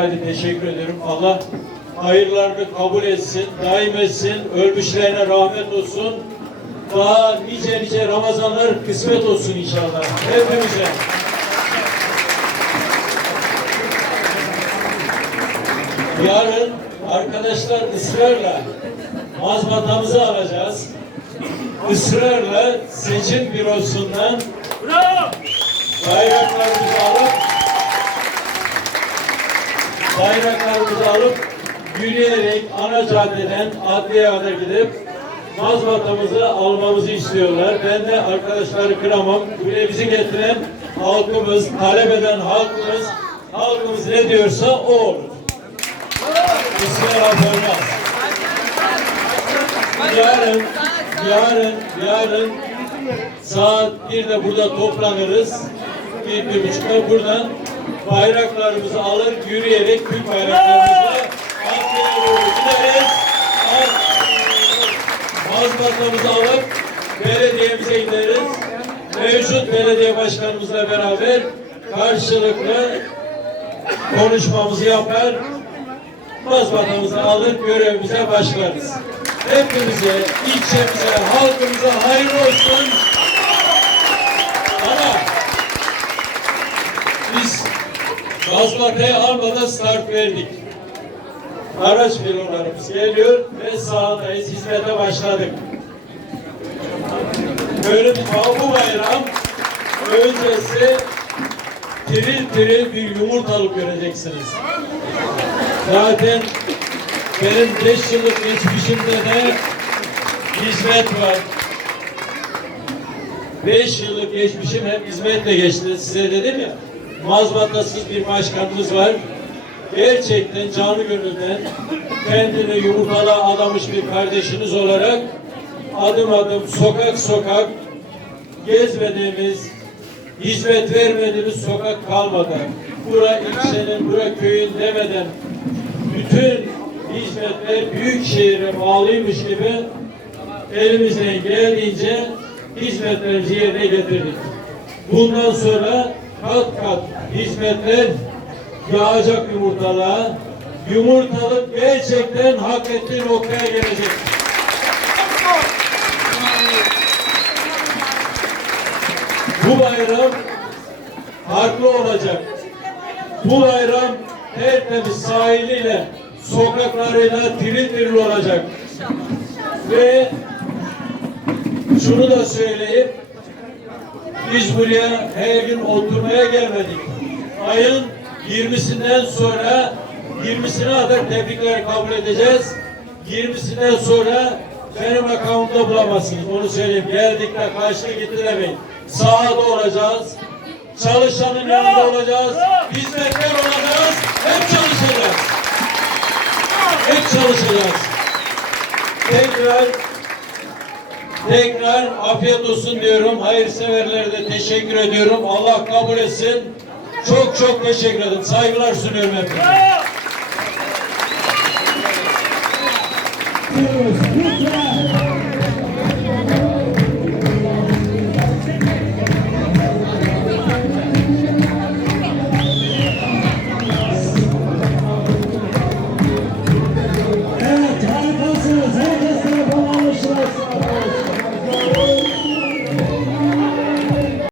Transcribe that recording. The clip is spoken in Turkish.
Hadi teşekkür ederim. Allah hayırlarını kabul etsin, daim etsin, ölmüşlerine rahmet olsun. Daha nice nice Ramazanlar kısmet olsun inşallah. Hepimize. Yarın arkadaşlar ısrarla mazbatamızı alacağız. Israrla seçim bürosundan bayraklarımızı alıp bayraklarımızı alıp yürüyerek ana caddeden adliyeye kadar gidip mazbatamızı almamızı istiyorlar. Ben de arkadaşları kıramam. Buraya bizi getiren halkımız, talep eden halkımız, halkımız ne diyorsa o olur. İsmail Alpermez. Yarın, yarın, yarın saat 1'de burada toplanırız. Bir, bir buçukta buradan bayraklarımızı alır, yürüyerek Türk bayraklarımızla Ankara'ya doğru gideriz. Mazbatlarımızı alıp belediyemize gideriz. Mevcut belediye başkanımızla beraber karşılıklı konuşmamızı yapar. Mazbatamızı alır, görevimize başlarız. Hepimize, ilçemize, halkımıza hayırlı olsun. Ama mazbatayı almadan start verdik. Araç filolarımız geliyor ve sahadayız, hizmete başladık. Böyle bir bu bayram öncesi tiril tiril bir yumurtalık göreceksiniz. Zaten benim beş yıllık geçmişimde de hizmet var. Beş yıllık geçmişim hep hizmetle geçti. Size dedim ya, mazbatasız bir başkanımız var. Gerçekten canı gönülden kendini yumurtalığa adamış bir kardeşiniz olarak adım adım sokak sokak gezmediğimiz, hizmet vermediğimiz sokak kalmadı. Bura ilçenin, bura köyün demeden bütün hizmetler büyük şehire bağlıymış gibi elimizden geldiğince hizmetlerimizi yerine getirdik. Bundan sonra kat kat hizmetler yağacak yumurtalığa, yumurtalık gerçekten hak ettiği noktaya gelecek. Bu bayram farklı olacak. Bu bayram tertemiz sahiliyle, sokaklarıyla tiril tiril olacak. Ve şunu da söyleyip biz buraya her gün oturmaya gelmedik. Ayın 20'sinden sonra 20'sine kadar tebrikler kabul edeceğiz. 20'sinden sonra benim rakamımda bulamazsınız. Onu söyleyeyim. Geldik de kaçtı gitti demeyin. Sahada olacağız. Çalışanın yanında olacağız. Hizmetler olacağız. Hep çalışacağız. Hep çalışacağız. Tekrar tekrar afiyet olsun diyorum. Hayırseverlere de teşekkür ediyorum. Allah kabul etsin. Çok çok teşekkür ederim. Saygılar sunuyorum hepinize.